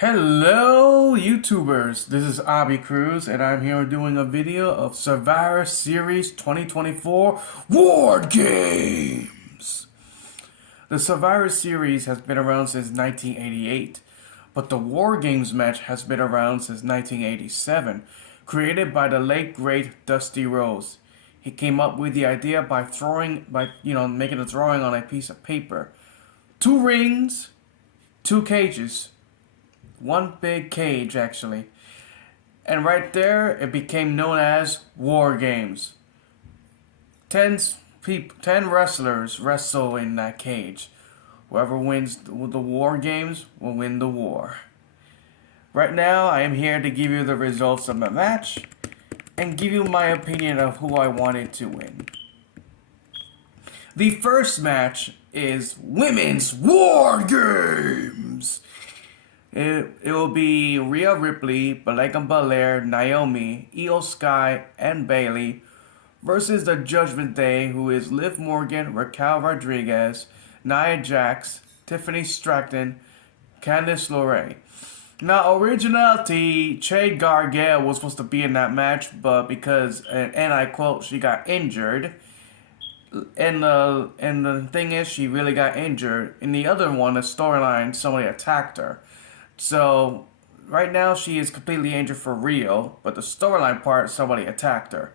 Hello YouTubers, this is Abby Cruz and I'm here doing a video of Survivor Series 2024 War Games. The Survivor Series has been around since 1988, but the War Games match has been around since 1987, created by the late great Dusty Rhodes. He came up with the idea by making a drawing on a piece of paper. 2 rings, 2 cages. One big cage, actually. And right there, it became known as War Games. 10 wrestlers wrestle in that cage. Whoever wins the War Games will win the war. Right now, I am here to give you the results of the match and give you my opinion of who I wanted to win. The first match is Women's War Games. It will be Rhea Ripley, Bianca Belair, Naomi, Io Sky, and Bayley versus the Judgment Day, who is Liv Morgan, Raquel Rodriguez, Nia Jax, Tiffany Stratton, Candice LeRae. Now, originally, Jade Cargill was supposed to be in that match, but because, and I quote, she got injured. And the thing is, she really got injured. In the other one, the storyline, somebody attacked her. So, right now she is completely injured for real, but the storyline part, somebody attacked her.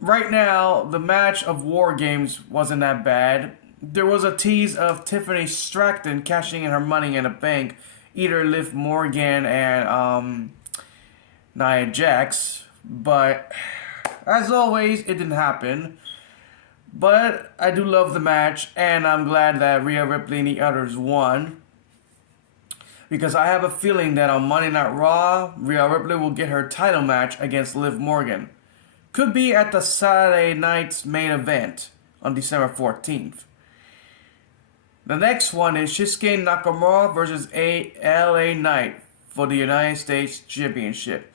Right now, the match of War Games wasn't that bad. There was a tease of Tiffany Stratton cashing in her money in a bank, either Liv Morgan and Nia Jax, but as always, it didn't happen. But I do love the match, and I'm glad that Rhea Ripley and the others won. Because I have a feeling that on Monday Night Raw, Rhea Ripley will get her title match against Liv Morgan. Could be at the Saturday night's main event on December 14th. The next one is Shinsuke Nakamura versus LA Knight for the United States Championship.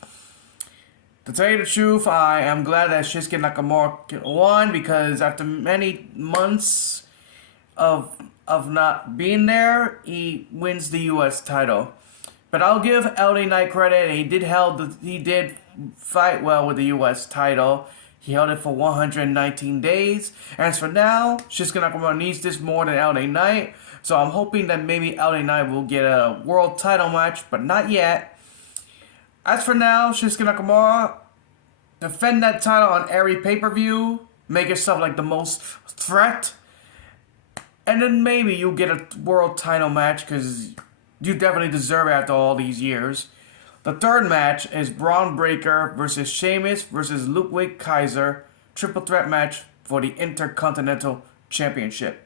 To tell you the truth, I am glad that Shinsuke Nakamura won because after many months of not being there, he wins the U.S. title. But I'll give LA Knight credit. He did fight well with the U.S. title. He held it for 119 days. As for now, Shinsuke Nakamura needs this more than LA Knight. So I'm hoping that maybe LA Knight will get a world title match, but not yet. As for now, Shinsuke Nakamura, defend that title on every pay-per-view. Make yourself like the most threat. And then maybe you'll get a world title match because you definitely deserve it after all these years. The third match is Braun Breaker versus Sheamus versus Ludwig Kaiser. Triple threat match for the Intercontinental Championship.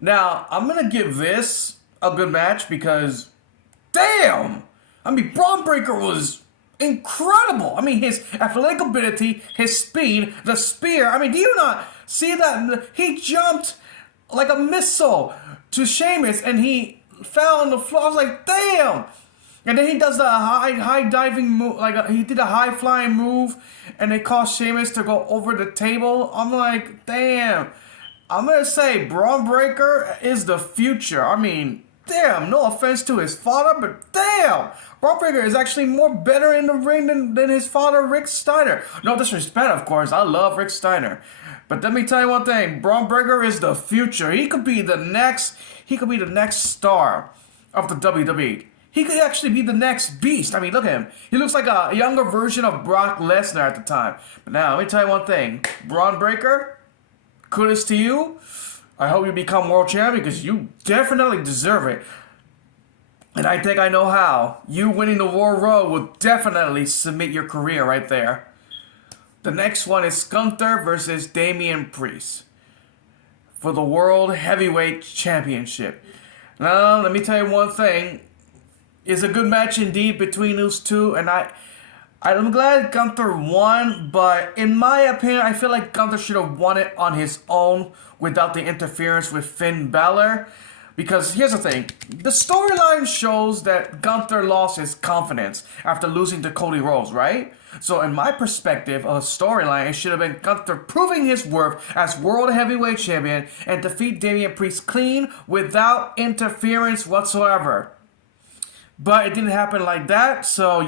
Now, I'm going to give this a good match because, damn! I mean, Braun Breaker was incredible. I mean, his athletic ability, his speed, the spear. I mean, do you not see that? He jumped like a missile to Sheamus and he fell on the floor. I was like, damn. And then he does the high diving move, he did a high flying move and they caused Sheamus to go over the table. I'm like, damn. I'm going to say Braun Breaker is the future. I mean, damn, no offense to his father, but damn, Braun Breaker is actually more better in the ring than his father, Rick Steiner. No disrespect, of course. I love Rick Steiner. But let me tell you one thing. Braun Breaker is the future. He could be the next star of the WWE. He could actually be the next beast. I mean, look at him. He looks like a younger version of Brock Lesnar at the time. But now, let me tell you one thing. Braun Breaker, kudos to you. I hope you become world champion because you definitely deserve it. And I think I know how. You winning the War Road will definitely submit your career right there. The next one is Gunther versus Damian Priest for the World Heavyweight Championship. Now, let me tell you one thing. It's a good match indeed between those two, and I'm glad Gunther won, but in my opinion, I feel like Gunther should have won it on his own without the interference with Finn Balor. Because here's the thing, the storyline shows that Gunther lost his confidence after losing to Cody Rhodes, right? So in my perspective of a storyline, it should have been Gunther proving his worth as World Heavyweight Champion and defeat Damian Priest clean without interference whatsoever. But it didn't happen like that, so,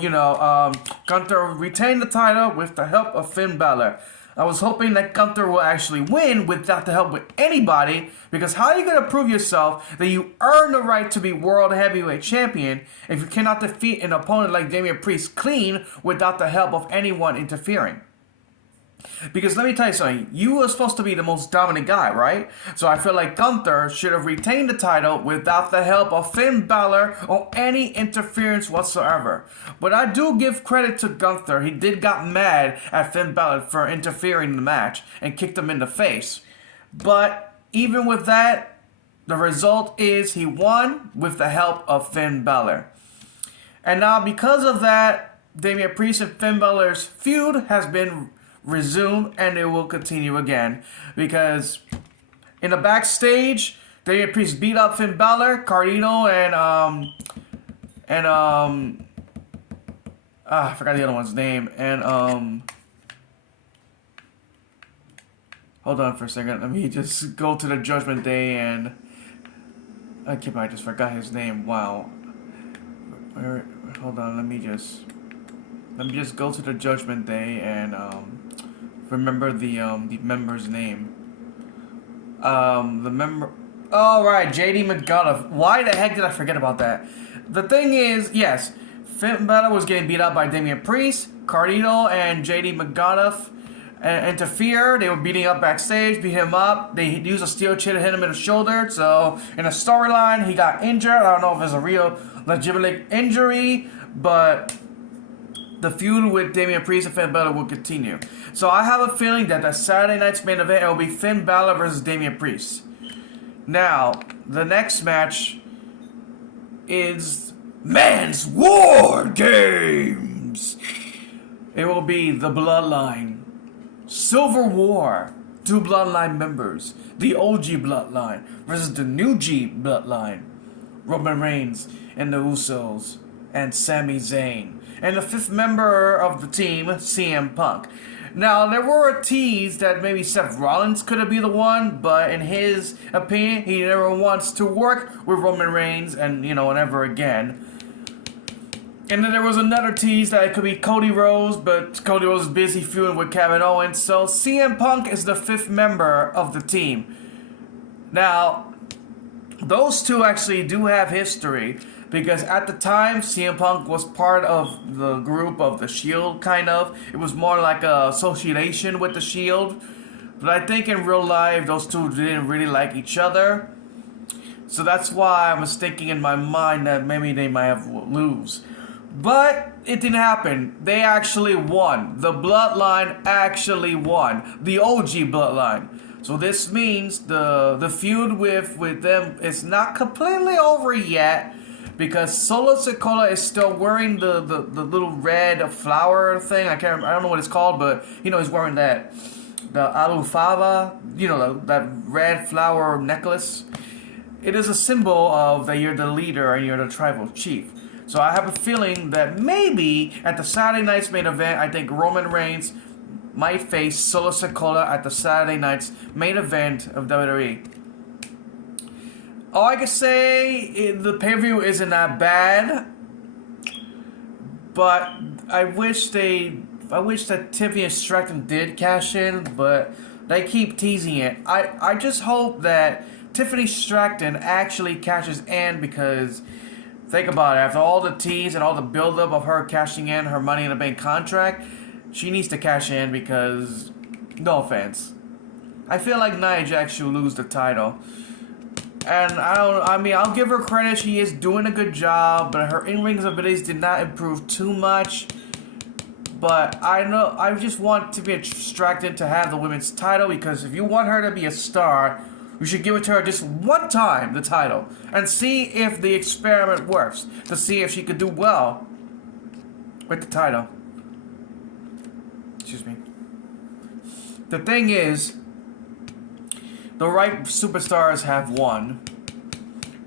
Gunther retained the title with the help of Finn Balor. I was hoping that Gunther will actually win without the help with anybody, because how are you going to prove yourself that you earn the right to be World Heavyweight Champion if you cannot defeat an opponent like Damian Priest clean without the help of anyone interfering? Because let me tell you something, you were supposed to be the most dominant guy, right? So I feel like Gunther should have retained the title without the help of Finn Balor or any interference whatsoever. But I do give credit to Gunther. He did got mad at Finn Balor for interfering in the match and kicked him in the face. But even with that, the result is he won with the help of Finn Balor. And now because of that, Damian Priest and Finn Balor's feud has been resume, and it will continue again, because in the backstage, Damian Priest beat up Finn Balor, Carlito, I forgot the other one's name, and hold on for a second, let me just go to the Judgment Day, and I just forgot his name. Wow. Hold on, let me just go to the Judgment Day and remember the member's name. The member. Oh right, JD McGuff. Why the heck did I forget about that? The thing is, yes, Finn Balor was getting beat up by Damian Priest, Carlito, and JD McGuff interfere. They were beating up backstage, beat him up. They used a steel chair to hit him in the shoulder. So in a storyline, he got injured. I don't know if it's a real legitimate injury, but the feud with Damian Priest and Finn Balor will continue. So I have a feeling that the Saturday night's main event, it will be Finn Balor versus Damian Priest. Now, the next match is Men's War Games. It will be the Bloodline, Silver War, 2 Bloodline members, the OG Bloodline versus the New G Bloodline, Roman Reigns and the Usos, and Sami Zayn. And the 5th member of the team, CM Punk. Now, there were a tease that maybe Seth Rollins could be the one, but in his opinion, he never wants to work with Roman Reigns and, never again. And then there was another tease that it could be Cody Rhodes, but Cody Rhodes is busy feuding with Kevin Owens, so CM Punk is the 5th member of the team. Now, those two actually do have history, because at the time, CM Punk was part of the group of the Shield, kind of. It was more like a association with the Shield. But I think in real life, those two didn't really like each other. So that's why I was thinking in my mind that maybe they might have lose. But it didn't happen. They actually won. The Bloodline actually won. The OG Bloodline. So this means the feud with them is not completely over yet, because Solo Sikoa is still wearing the little red flower thing. I don't know what it's called, but he's wearing the alufava, that red flower necklace. It is a symbol of that you're the leader and you're the tribal chief. So I have a feeling that maybe at the Saturday night's main event, I think Roman Reigns might face Solo Sikoa at the Saturday night's main event of WWE. All I can say, the pay-per-view isn't that bad, but I wish that Tiffany Stratton did cash in, but they keep teasing it. I just hope that Tiffany Stratton actually cashes in, because think about it, after all the tease and all the buildup of her cashing in her Money in the Bank contract, she needs to cash in, because, no offense, I feel like Nia Jax should lose the title. And I'll give her credit, she is doing a good job, but her in-ring abilities did not improve too much. But I just want to be distracted to have the women's title, because if you want her to be a star, you should give it to her just one time, the title, and see if the experiment works, to see if she could do well with the title. Excuse me. The thing is, the right superstars have won.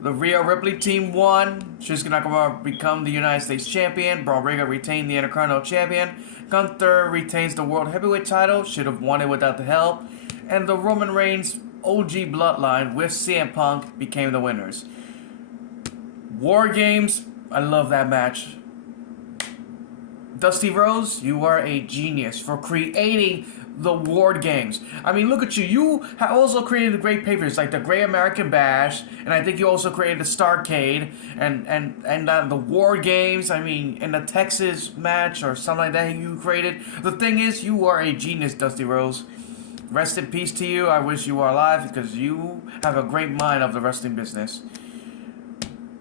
The Rhea Ripley team won. She's not going to become the United States champion. Braun Breaker retained the Intercontinental champion. Gunther retains the World Heavyweight title. Should have won it without the help. And the Roman Reigns OG Bloodline with CM Punk became the winners. War Games I love that match. Dusty Rhodes, you are a genius for creating the Ward Games. I mean, look at you. You have also created great pay-per-views like the Great American Bash, and I think you also created the Starrcade and the Ward Games. I mean, in the Texas match or something like that you created. The thing is, you are a genius, Dusty Rhodes. Rest in peace to you. I wish you were alive because you have a great mind of the wrestling business.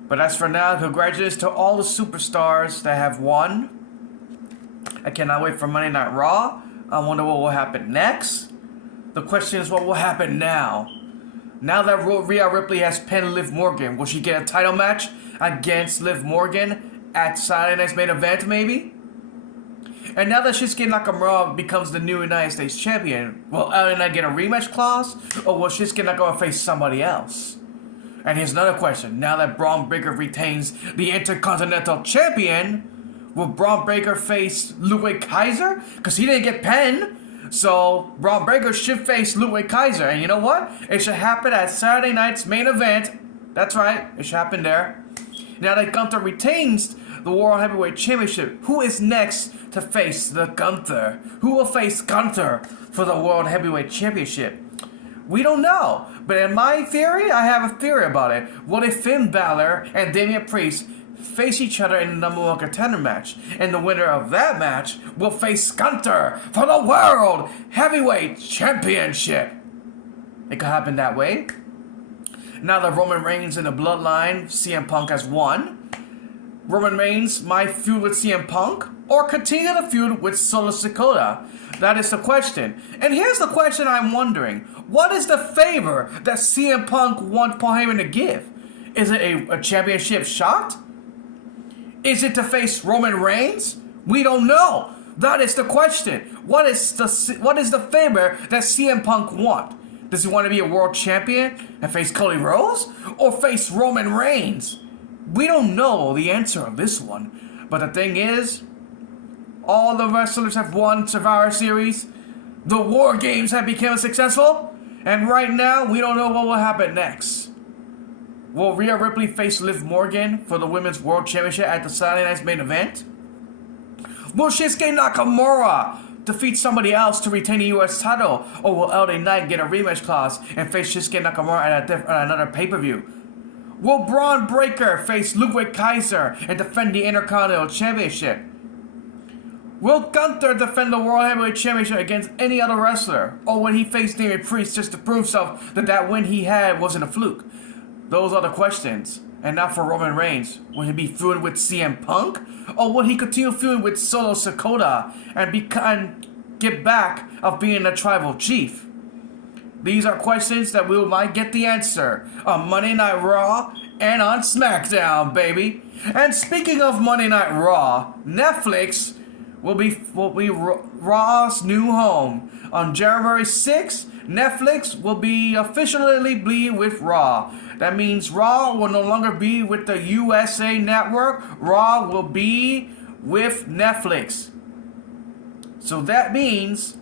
But as for now, congratulations to all the superstars that have won. I cannot wait for Monday Night Raw. I wonder what will happen next. The question is, what will happen now? Now that Rhea Ripley has pinned Liv Morgan, will she get a title match against Liv Morgan at Saturday Night's Main Event, maybe? And now that Shinsuke Nakamura becomes the new United States Champion, will LA Knight get a rematch clause? Or will Shinsuke Nakamura face somebody else? And here's another question. Now that Braun Breaker retains the Intercontinental Champion, will Braun Breaker face Ludwig Kaiser? Because he didn't get pinned. So Braun Breaker should face Ludwig Kaiser. And you know what? It should happen at Saturday night's Main Event. That's right. It should happen there. Now that Gunther retains the World Heavyweight Championship, who is next to face the Gunther? Who will face Gunther for the World Heavyweight Championship? We don't know. But in my theory, I have a theory about it. What if Finn Balor and Damian Priest face each other in the number one contender match, and the winner of that match will face Gunther for the World Heavyweight Championship? It could happen that way. Now that Roman Reigns in the Bloodline, CM Punk has won. Roman Reigns might feud with CM Punk or continue to feud with Solo Sikoa. That is the question. And here's the question I'm wondering. What is the favor that CM Punk wants Paul Heyman to give? Is it a championship shot? Is it to face Roman Reigns? We don't know. That is the question. What is the favor that CM Punk want? Does he want to be a world champion and face Cody Rhodes? Or face Roman Reigns? We don't know the answer of this one. But the thing is, all the wrestlers have won Survivor Series. The War Games have become successful. And right now, we don't know what will happen next. Will Rhea Ripley face Liv Morgan for the Women's World Championship at the Saturday Night's Main Event? Will Shinsuke Nakamura defeat somebody else to retain the U.S. title? Or will LA Knight get a rematch clause and face Shinsuke Nakamura at another pay-per-view? Will Braun Breaker face Ludwig Kaiser and defend the Intercontinental Championship? Will Gunther defend the World Heavyweight Championship against any other wrestler? Or will he face Damian Priest just to prove himself that win he had wasn't a fluke? Those are the questions. And now for Roman Reigns. Will he be feuding with CM Punk? Or will he continue feuding with Solo Sikoa and get back of being a tribal chief? These are questions that we might get the answer on Monday Night Raw and on SmackDown, baby. And speaking of Monday Night Raw, Netflix will be Raw's new home. On January 6th, Netflix will be officially be with Raw. That means Raw will no longer be with the USA Network. Raw will be with Netflix. So that means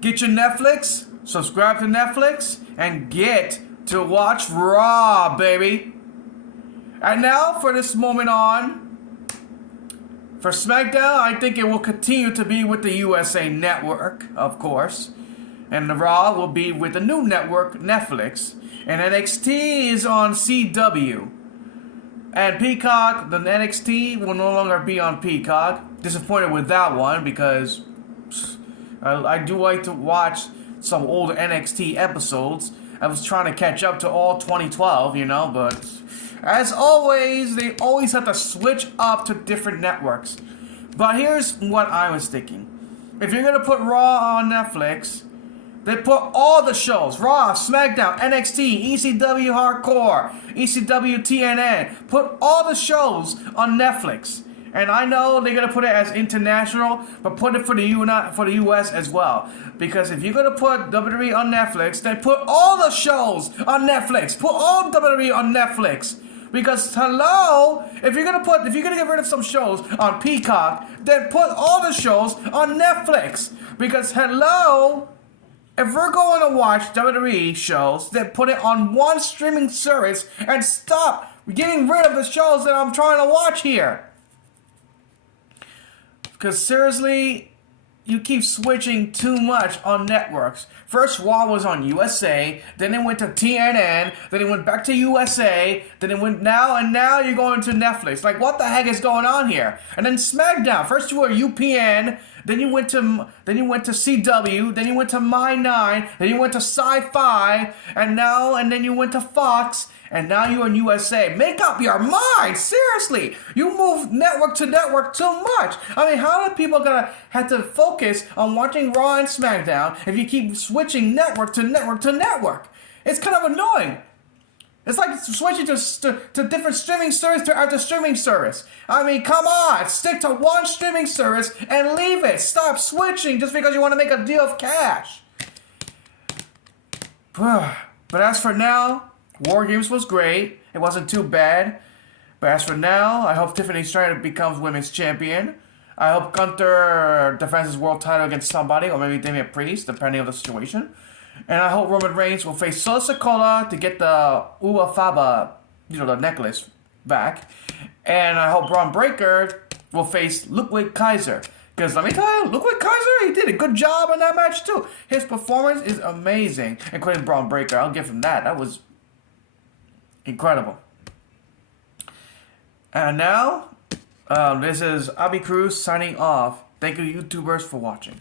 get your Netflix, subscribe to Netflix, and get to watch Raw, baby. And now for this moment on, for SmackDown, I think it will continue to be with the USA Network, of course. And the Raw will be with the new network, Netflix. And NXT is on CW. And Peacock, the NXT will no longer be on Peacock. Disappointed with that one because I do like to watch some old NXT episodes. I was trying to catch up to all 2012, but as always, they always have to switch up to different networks. But here's what I was thinking. If you're going to put Raw on Netflix, they put all the shows, Raw, SmackDown, NXT, ECW Hardcore, ECW TNN, put all the shows on Netflix. And I know they're going to put it as international, but put it for the US as well. Because if you're going to put WWE on Netflix, then put all the shows on Netflix. Put all WWE on Netflix. Because hello, if you're gonna get rid of some shows on Peacock, then put all the shows on Netflix. Because hello, if we're going to watch WWE shows, then put it on one streaming service and stop We're getting rid of the shows that I'm trying to watch here. Because seriously, you keep switching too much on networks. First, Raw was on USA, then it went to TNN, then it went back to USA, then it went now you're going to Netflix. Like, what the heck is going on here? And then SmackDown. First you were UPN, then you went to CW, then you went to My 9, then you went to Sci-Fi, and then you went to Fox. And now you're in USA. Make up your mind! Seriously! You move network to network too much! I mean, how are people gonna have to focus on watching Raw and SmackDown if you keep switching network to network to network? It's kind of annoying. It's like switching to different streaming service after streaming service. I mean, come on! Stick to one streaming service and leave it! Stop switching just because you want to make a deal of cash! But as for now, War Games was great. It wasn't too bad. But as for now, I hope Tiffany Stratton becomes women's champion. I hope Gunther defends his world title against somebody, or maybe Damian Priest, depending on the situation. And I hope Roman Reigns will face Solo Sikoa to get the Ua Faba, the necklace back. And I hope Braun Breaker will face Ludwig Kaiser. Because let me tell you, Ludwig Kaiser, he did a good job in that match too. His performance is amazing. Including Braun Breaker, I'll give him that. That was incredible. And now, this is Abi Cruz signing off. Thank you, YouTubers, for watching.